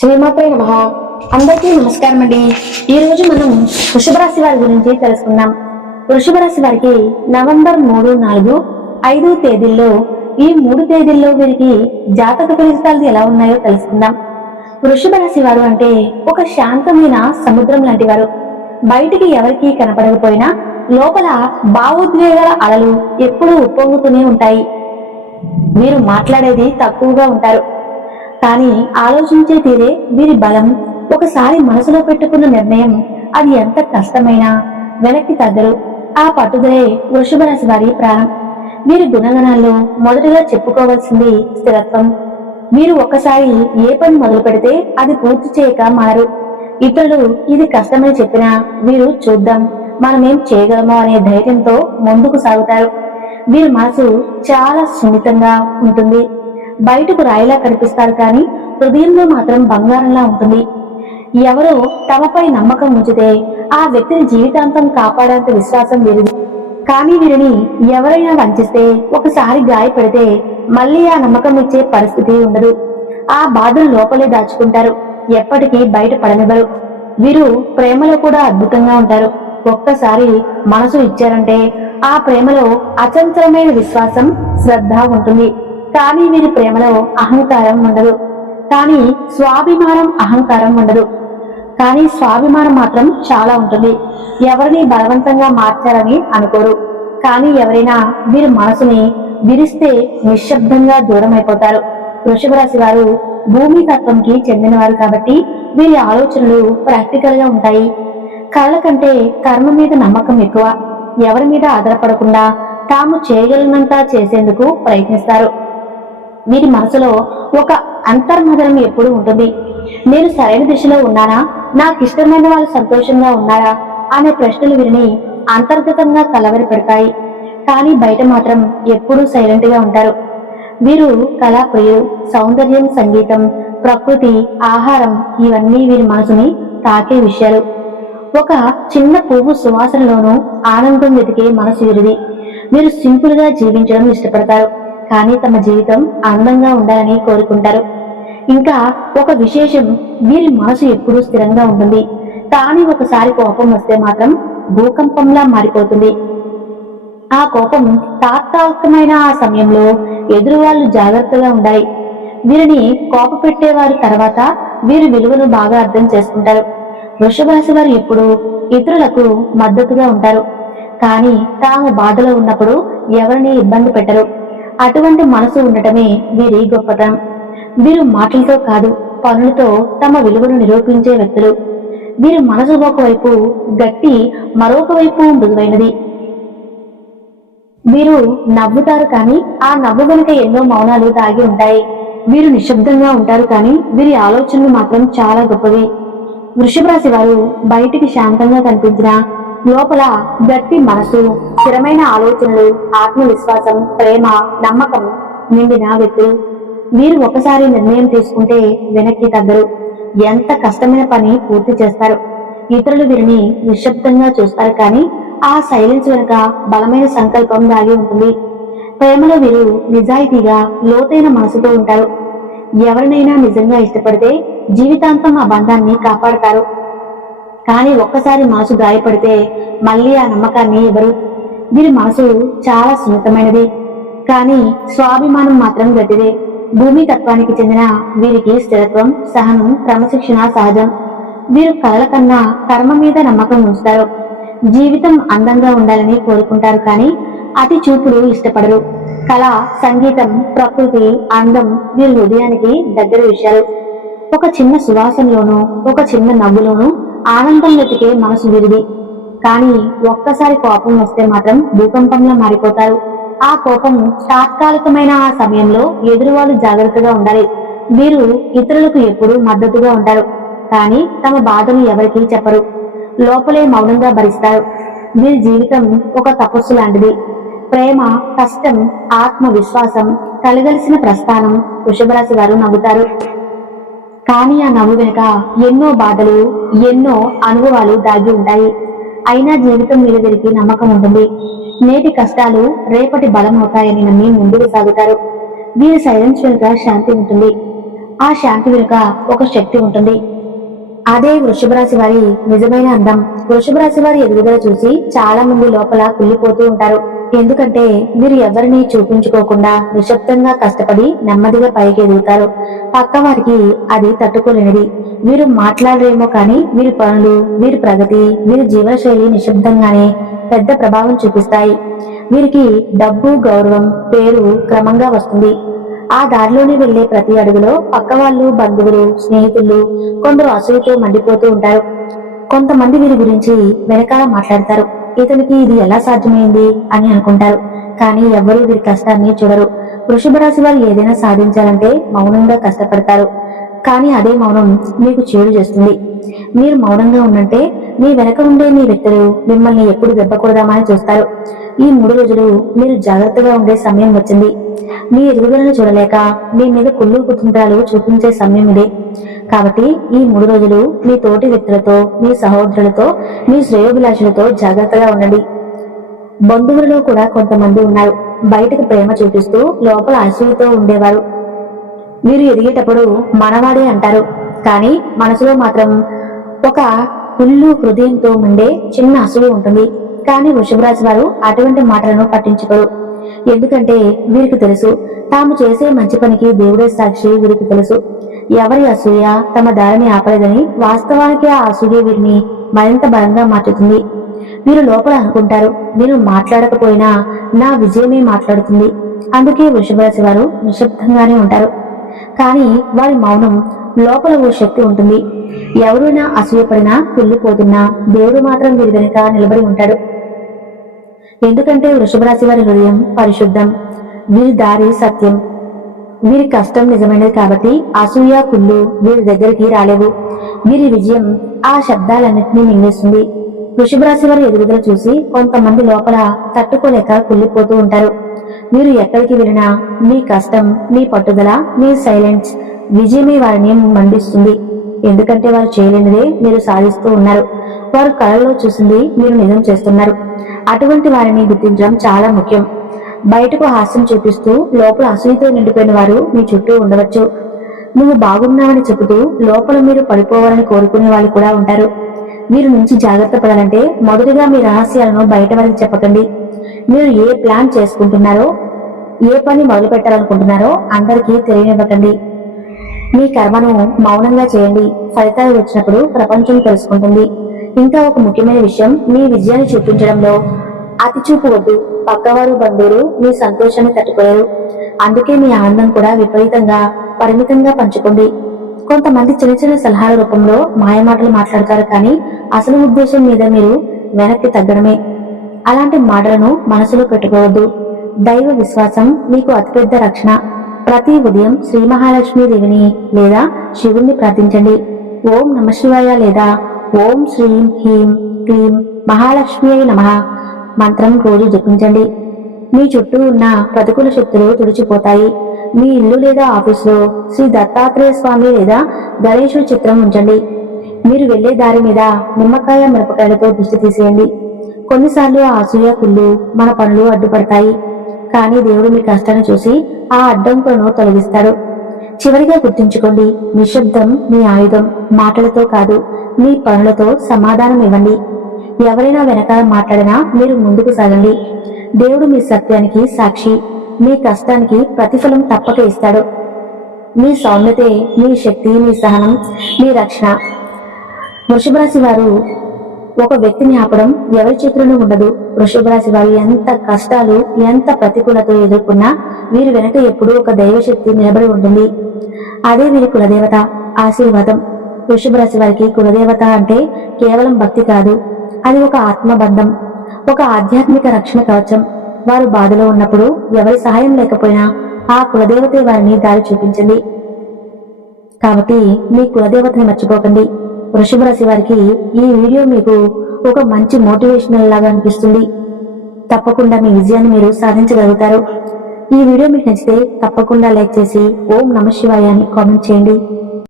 శ్రీమాత్రే నమః. అందరికీ నమస్కారం అండి. ఈ రోజు మనం వృషభ రాశి వారి గురించి తెలుసుకుందాం. వృషభ రాశి వారికి నవంబర్ 3, 4, 5 తేదీల్లో ఈ 3 తేదీల్లో వీరికి జాతక ఫలితాలు ఎలా ఉన్నాయో తెలుసుకుందాం. వృషభ రాశి వారు అంటే ఒక శాంతమైన సముద్రం లాంటి వారు. బయటికి ఎవరికి కనపడకపోయినా లోపల భావోద్వేగాల అలలు ఎప్పుడూ ఉప్పొంగుతూనే ఉంటాయి. వీరు మాట్లాడేది తక్కువగా ఉంటారు, కానీ ఆలోచించే తీరే వీరి బలం. ఒకసారి మనసులో పెట్టుకున్న నిర్ణయం అది ఎంత కష్టమైనా వెనక్కి తగ్గరు. ఆ పట్టుదలే వృషభ రాశి వారి ప్రాణం. వీరి గుణగణాల్లో మొదటిగా చెప్పుకోవాల్సింది స్థిరత్వం. వీరు ఒక్కసారి ఏ పని మొదలు పెడితే అది పూర్తి చేయక మారు. ఇతరులు ఇది కష్టమని చెప్పినా వీరు చూద్దాం మనమేం చేయగలమో అనే ధైర్యంతో ముందుకు సాగుతారు. వీరి మనసు చాలా సున్నితంగా ఉంటుంది. బయటకు రాయిలా కనిపిస్తారు, కానీ హృదయంలో మాత్రం బంగారంలా ఉంటుంది. ఎవరో తమపై నమ్మకం ఉంచితే ఆ వ్యక్తిని జీవితాంతం కాపాడేంత విశ్వాసం వీరిది. కానీ వీరిని ఎవరైనా వంచిస్తే, ఒకసారి గాయపడితే మళ్ళీ ఆ నమ్మకం ఇచ్చే పరిస్థితి ఉండదు. ఆ బాధను లోపలే దాచుకుంటారు, ఎప్పటికీ బయట పడనివ్వరు. వీరు ప్రేమలో కూడా అద్భుతంగా ఉంటారు. ఒక్కసారి మనసు ఇచ్చారంటే ఆ ప్రేమలో అచంచలమైన విశ్వాసం, శ్రద్ధ ఉంటుంది. కానీ వీరి ప్రేమలో అహంకారం ఉండదు, కానీ అహంకారం ఉండదు. కానీ స్వాభిమానం మాత్రం చాలా ఉంటుంది. ఎవరిని బలవంతంగా మార్చారని అనుకోరు, కానీ ఎవరైనా వీరి మనసుని విరిస్తే నిశ్శబ్దంగా దూరం అయిపోతారు. వృషభ రాశి వారు భూమి తత్వంకి చెందినవారు కాబట్టి వీరి ఆలోచనలు ప్రాక్టికల్ గా ఉంటాయి. కళ్ళ కంటే కర్మ మీద నమ్మకం ఎక్కువ. ఎవరి మీద ఆధారపడకుండా తాము చేయగలిగినంత చేసేందుకు ప్రయత్నిస్తారు. వీరి మనసులో ఒక అంతర్మదనం ఎప్పుడు ఉంటుంది. నేను సరైన దిశలో ఉన్నానా, నాకు ఇష్టమైన వాళ్ళు సంతోషంగా ఉన్నారా అనే ప్రశ్నలు వీరిని అంతర్గతంగా కలవరి పెడతాయి. కానీ బయట మాత్రం ఎప్పుడూ సైలెంట్ గా ఉంటారు. వీరు కళాప్రియులు. సౌందర్యం, సంగీతం, ప్రకృతి, ఆహారం ఇవన్నీ వీరి మనసుని తాకే విషయాలు. ఒక చిన్న పువ్వు సువాసనలోనూ ఆనందం వెతికే మనసు వీరిది. వీరు సింపుల్ గా జీవించడం ఇష్టపడతారు, కానీ తమ జీవితం అందంగా ఉండాలని కోరుకుంటారు. ఇంకా ఒక విశేషం, వీరి మనసు ఎప్పుడూ స్థిరంగా ఉంటుంది, కానీ ఒకసారి కోపం వస్తే మాత్రం భూకంపంలా మారిపోతుంది. ఆ కోపం తాత్కాలికమైన ఆ సమయంలో ఎదురు వాళ్ళు జాగ్రత్తగా ఉండాలి. వీరిని కోప పెట్టేవారు తర్వాత వీరి విలువను బాగా అర్థం చేసుకుంటారు. వృషభ రాశి వారు ఎప్పుడు ఇతరులకు మద్దతుగా ఉంటారు, కానీ తాము బాధలో ఉన్నప్పుడు ఎవరిని ఇబ్బంది పెట్టరు. అటువంటి మనసు ఉండటమే వీరి గొప్పతనం. వీరు మాటలతో కాదు, పనులతో తమ విలువను నిరూపించే వ్యక్తులు. వీరి మనసు ఒకవైపు గట్టి, మరొక వైపు మృదువైనది. వీరు నవ్వుతారు, కానీ ఆ నవ్వు వెనుక ఎన్నో మౌనాలు దాగి ఉంటాయి. వీరు నిశ్శబ్దంగా ఉంటారు, కానీ వీరి ఆలోచనలు మాత్రం చాలా గొప్పవి. వృషభ రాశి వారు బయటికి శాంతంగా కనిపించిన లోపల గట్టి మనసు, స్థిరమైన ఆలోచనలు, ఆత్మవిశ్వాసం, ప్రేమ, నమ్మకం నిండిన వ్యక్తులు. వీరు ఒకసారి నిర్ణయం తీసుకుంటే వెనక్కి తగ్గరు. ఎంత కష్టమైన పని పూర్తి చేస్తారు. ఇతరులు వీరిని నిశ్శబ్దంగా చూస్తారు, కానీ ఆ సైలెన్స్ వెనుక బలమైన సంకల్పం దాగి ఉంటుంది. ప్రేమలో వీరు నిజాయితీగా, లోతైన మనసుతో ఉంటారు. ఎవరినైనా నిజంగా ఇష్టపడితే జీవితాంతం ఆ బంధాన్ని కాపాడతారు. కానీ ఒక్కసారి మనసు గాయపడితే మళ్ళీ ఆ నమ్మకాన్ని ఇవ్వరు. వీరి మనసు చాలా సున్నితమైనది, కానీ స్వాభిమానం మాత్రం గట్టిదే. భూమి తత్వానికి చెందిన వీరికి స్థిరత్వం, సహనం, క్రమశిక్షణ సహజం. వీరు కళల కన్నా కర్మ మీద నమ్మకం ఉంచుతారు. జీవితం అందంగా ఉండాలని కోరుకుంటారు, కానీ అతి చూపులు ఇష్టపడరు. కళ, సంగీతం, ప్రకృతి, అందం వీరి హృదయానికి దగ్గర విషయాలు. ఒక చిన్న సువాసనలోనూ, ఒక చిన్న నవ్వులోనూ ఆనందం వెతికే మనసు వీరిది. కానీ ఒక్కసారి కోపం వస్తే మాత్రం భూకంపంలా మారిపోతారు. ఆ కోపం తాత్కాలికమైన ఆ సమయంలో ఎదురువాళ్ళు జాగ్రత్తగా ఉండాలి. వీరు ఇతరులకు ఎప్పుడూ మద్దతుగా ఉంటారు, కానీ తమ బాధను ఎవరికీ చెప్పరు. లోపలే మౌనంగా భరిస్తారు. వీరి జీవితం ఒక తపస్సు లాంటిది. ప్రేమ, కష్టం, ఆత్మవిశ్వాసం కలగలిసిన ప్రస్థానం. వృషభ రాశి వారు నవ్వుతారు, కానీ ఆ నవ్వు వెనుక ఎన్నో బాధలు, ఎన్నో అనుభవాలు దాగి ఉంటాయి. అయినా జీవితం మీద వీరికి నమ్మకం ఉంటుంది. నేటి కష్టాలు రేపటి బలం అవుతాయని నమ్మి ముందుకు సాగుతారు. వీరి సైలెన్స్ వెనుక శాంతి ఉంటుంది. ఆ శాంతి వెనుక ఒక శక్తి ఉంటుంది. అదే వృషభ రాశి వారి నిజమైన అందం. వృషభ రాశి వారి ఎదుగుదల చూసి చాలా మంది లోపల కుళ్ళిపోతూ ఉంటారు. ఎందుకంటే వీరు ఎవరిని చూపించుకోకుండా నిశ్శబ్దంగా కష్టపడి నెమ్మదిగా పైకి ఎదుగుతారు. పక్క వారికి అది తట్టుకోలేనిది. వీరు మాట్లాడరేమో కానీ వీరి పనులు, వీరి ప్రగతి, వీరి జీవనశైలి నిశ్శబ్దంగానే పెద్ద ప్రభావం చూపిస్తాయి. వీరికి డబ్బు, గౌరవం, పేరు క్రమంగా వస్తుంది. ఆ దారిలోనే వెళ్లే ప్రతి అడుగులో పక్క వాళ్ళు, బంధువులు, స్నేహితులు కొందరు అసూయతో మండిపోతూ ఉంటారు. కొంతమంది వీరి గురించి వెనకాల మాట్లాడతారు. ఇతనికి ఇది ఎలా సాధ్యమైంది అని అనుకుంటారు. కానీ ఎవ్వరూ వీరి కష్టాన్ని చూడరు. వృషభ రాశి వారు ఏదైనా సాధించాలంటే మౌనంగా కష్టపడతారు. కానీ అదే మౌనం మీకు చేడు చేస్తుంది. మీరు మౌనంగా ఉన్నంటే మీ వెనక ఉండే మీ వ్యక్తులు మిమ్మల్ని ఎప్పుడు దెబ్బకూడదామని చూస్తారు. ఈ 3 రోజులు మీరు జాగ్రత్తగా ఉండే సమయం వచ్చింది. మీ ఎదుగుదలను చూడలేక మీ మీద కుళ్ళు కుతంత్రాలు చూపించే సమయం ఇదే. కాబట్టి ఈ 3 రోజులు మీ తోటి వ్యక్తులతో, మీ సహోదరులతో, మీ శ్రేయోభిలాషులతో జాగ్రత్తగా ఉండండి. బంధువులలో కూడా కొంతమంది ఉన్నారు. బయటకు ప్రేమ చూపిస్తూ లోపల అసూయతో ఉండేవారు. మీరు ఎదిగేటప్పుడు మనవాడే అంటారు. కానీ మనసులో మాత్రం ఒక కుళ్ళు హృదయంతో ఉండే చిన్న అసూయ ఉంటుంది. కానీ వృషభ రాశి వారు అటువంటి మాటలను పట్టించుకోరు. ఎందుకంటే వీరికి తెలుసు, తాము చేసే మంచి పనికి దేవుడే సాక్షి. వీరికి తెలుసు, ఎవరి అసూయ తమ దారిని ఆపలేదని. వాస్తవానికి ఆ అసూయ వీరిని మరింత బలంగా మార్చుతుంది. వీరు లోపల అనుకుంటారు, నేను మాట్లాడకపోయినా నా విజయమే మాట్లాడుతుంది. అందుకే వృషభ రాశి వారు నిశ్శబ్దంగానే ఉంటారు. కానీ వారి మౌనం లోపల ఓ శక్తి ఉంటుంది. ఎవరైనా అసూయపడినా, కుళ్ళిపోతున్నా దేవుడు మాత్రం వీరి వెనుక నిలబడి ఉంటాడు. ఎందుకంటే వృషభ రాశి వారి హృదయం పరిశుద్ధం, వీరి దారి సత్యం, వీరి కష్టం నిజమైనది. కాబట్టి అసూయ, కుళ్ళు వీరి దగ్గరికి రాలేవు. వీరి విజయం ఆ శబ్దాలన్నింటినీ మింగేస్తుంది. వృషభ రాశి వారి ఎదుగుదల చూసి కొంతమంది లోపల తట్టుకోలేక కుళ్ళిపోతూ ఉంటారు. మీరు ఎక్కడికి వెళ్ళినా మీ కష్టం, మీ పట్టుదల, మీ సైలెన్స్ విజయమే వారిని మండిస్తుంది. ఎందుకంటే వారు చేయలేనిదే మీరు సాధిస్తూ ఉన్నారు. వారు కళల్లో చూసింది మీరు నిజం చేస్తున్నారు. అటువంటి వారిని గుర్తించడం చాలా ముఖ్యం. బయటకు హాస్యం చూపిస్తూ లోపల అసూయతో నిండిపోయిన వారు మీ చుట్టూ ఉండవచ్చు. నువ్వు బాగున్నావని చెబుతూ లోపల మీరు పడిపోవాలని కోరుకునే వాళ్ళు కూడా ఉంటారు. మీరు నుంచి జాగ్రత్త పడాలంటే మొదటిగా మీ రహస్యాలను బయట వారికి చెప్పకండి. మీరు ఏ ప్లాన్ చేసుకుంటున్నారో, ఏ పని మొదలు పెట్టాలనుకుంటున్నారో అందరికీ తెలియనివ్వకండి. మీ కర్మను మౌనంగా చేయండి. ఫలితాలు వచ్చినప్పుడు ప్రపంచం తెలుసుకుంటుంది. ఇంకా ఒక ముఖ్యమైన విషయం, మీ విజయాన్ని చూపించడంలో అతి చూపు వద్దు. పక్కవారు, బంధువులు మీ సంతోషాన్ని తట్టుకోలేరు. అందుకే మీ ఆనందం కూడా విపరీతంగా పరిమితంగా పంచుకోండి. కొంతమంది చిన్న చిన్న సలహాల రూపంలో మాయమాటలు మాట్లాడతారు. కానీ అసలు ఉద్దేశం మీద మీరు వెనక్కి తగ్గడమే. అలాంటి మాటలను మనసులో పెట్టుకోవద్దు. దైవ విశ్వాసం మీకు అతిపెద్ద రక్షణ. ప్రతి ఉదయం శ్రీ మహాలక్ష్మీదేవిని లేదా శివుణ్ణి ప్రార్థించండి. ఓం నమ శివాయ లేదా ఓం శ్రీం హ్రీం క్లీం మహాలక్ష్మి నమః మంత్రం రోజు జపించండి. మీ చుట్టూ ఉన్న ప్రతికూల శక్తులు తుడిచిపోతాయి. మీ ఇల్లు లేదా ఆఫీసులో శ్రీ దత్తాత్రేయ స్వామి లేదా గణేశుడి చిత్రం ఉంచండి. మీరు వెళ్లే దారి మీద నిమ్మకాయ, మిరపకాయలతో దిష్టి తీసేయండి. కొన్నిసార్లు ఆ అసూయ, కుళ్ళు మన పనులు అడ్డుపడతాయి. కానీ దేవుడు మీ కష్టాన్ని చూసి ఆ అడ్డంకులను తొలగిస్తాడు. చివరిగా గుర్తుంచుకోండి, నిశ్శబ్దం మీ ఆయుధం. మాటలతో కాదు, మీ పనులతో సమాధానం ఇవ్వండి. ఎవరైనా వెనకాల మాట్లాడినా మీరు ముందుకు సాగండి. దేవుడు మీ సత్యానికి సాక్షి. మీ కష్టానికి ప్రతిఫలం తప్పక ఇస్తాడు. మీ సౌమ్యతే మీ శక్తి, మీ సహనం, మీ రక్షణ. వృషభ రాశి వారు ఒక వ్యక్తిని ఆపడం ఎవరి చేతులను ఉండదు. వృషభ రాశి వారు ఎంత కష్టాలు, ఎంత ప్రతికూలత ఎదుర్కొన్నా వీరి వెనక ఎప్పుడూ ఒక దైవశక్తి నిలబడి ఉంటుంది. అదే వీరి కులదేవత, ఆశీర్వాదం. వృషభ రాశి వారికి కులదేవత అంటే కేవలం భక్తి కాదు, అది ఒక ఆత్మబంధం, ఒక ఆధ్యాత్మిక రక్షణ కవచం. వారు బాధలో ఉన్నప్పుడు ఎవరి సహాయం లేకపోయినా ఆ కులదేవతే వారిని దారి చూపించింది. కాబట్టి మీ కులదేవతని మర్చిపోకండి. వృషభ రాశి వారికి ఈ వీడియో మీకు ఒక మంచి మోటివేషనల్ లాగా అనిపిస్తుంది. తప్పకుండా మీ విజయాన్ని మీరు సాధించగలుగుతారు. ఈ వీడియో మీకు నచ్చితే తప్పకుండా లైక్ చేసి ఓం నమ శివాయ అని కామెంట్ చేయండి.